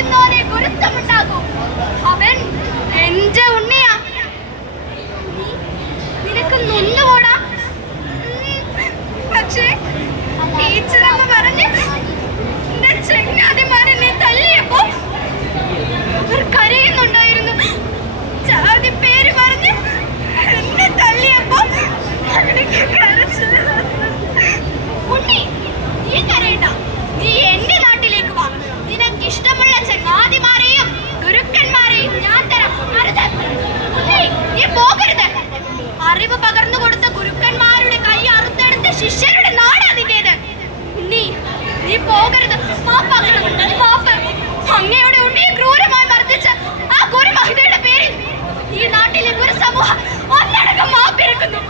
ഹിതം അറിയുന്നവനെ അവൻ എന്റെ ഉണ്ണിയാ. നിനക്ക് നൊന്നുകൂടാ. പക്ഷേ ടീച്ചർ അമ്മ പറഞ്ഞ് എന്റെ ചെങ്ങാതിമാരെന്നെ നീ പോകരുത്. അങ്ങയുടെ ഉണ്ണിയെ ക്രൂരമായി മർദ്ദിച്ച ആ ഗുരുമഹിതയുടെ പേരിൽ ഈ നാട്ടിലെ ഗുരു സമൂഹം ഒന്നടങ്കം മാപ്പിരക്കുന്നു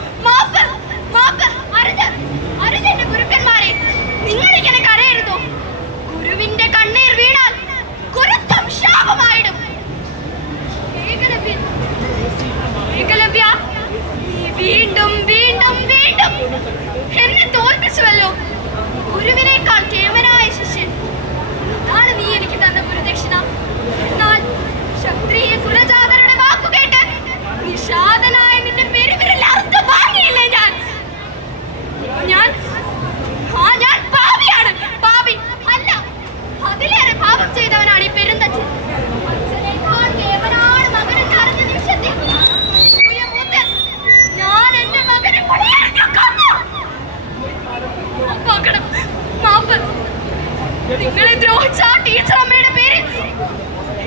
നിങ്ങളെ ദ്രോഹിച്ച ആ ടീച്ചർ അമ്മയുടെ പേര്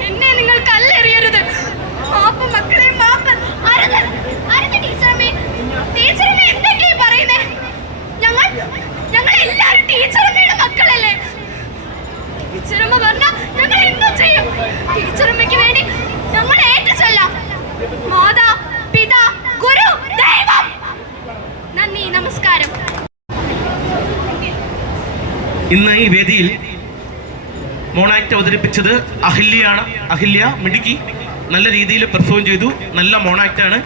എന്നെ നിങ്ങൾ കല്ലെറിയരുത്. മാപ്പ് മക്കളെ മാപ്പ് ഇന്ന് ഈ വേദിയിൽ മോണാക്ട് അവതരിപ്പിച്ചത് അഹില്യയാണ്. അഹില്യ മിടുക്കി നല്ല രീതിയിൽ പെർഫോം ചെയ്തു. നല്ല മോണാക്റ്റാണ്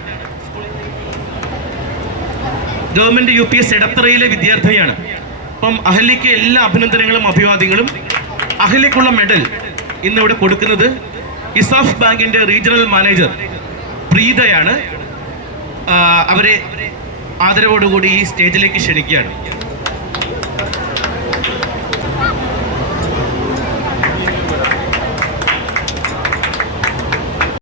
ഗവൺമെന്റ് യു പി എസ് എടത്തറയിലെ വിദ്യാർത്ഥിയാണ് അപ്പം അഹല്യയ്ക്ക് എല്ലാ അഭിനന്ദനങ്ങളും അഭിവാദ്യങ്ങളും. അഹല്യക്കുള്ള മെഡൽ ഇന്ന് ഇവിടെ കൊടുക്കുന്നത് ഇസാഫ് ബാങ്കിന്റെ റീജിയണൽ മാനേജർ പ്രീതയാണ്. അവരെ ആദരവോടുകൂടി ഈ സ്റ്റേജിലേക്ക് ക്ഷണിക്കുകയാണ്. Thank you.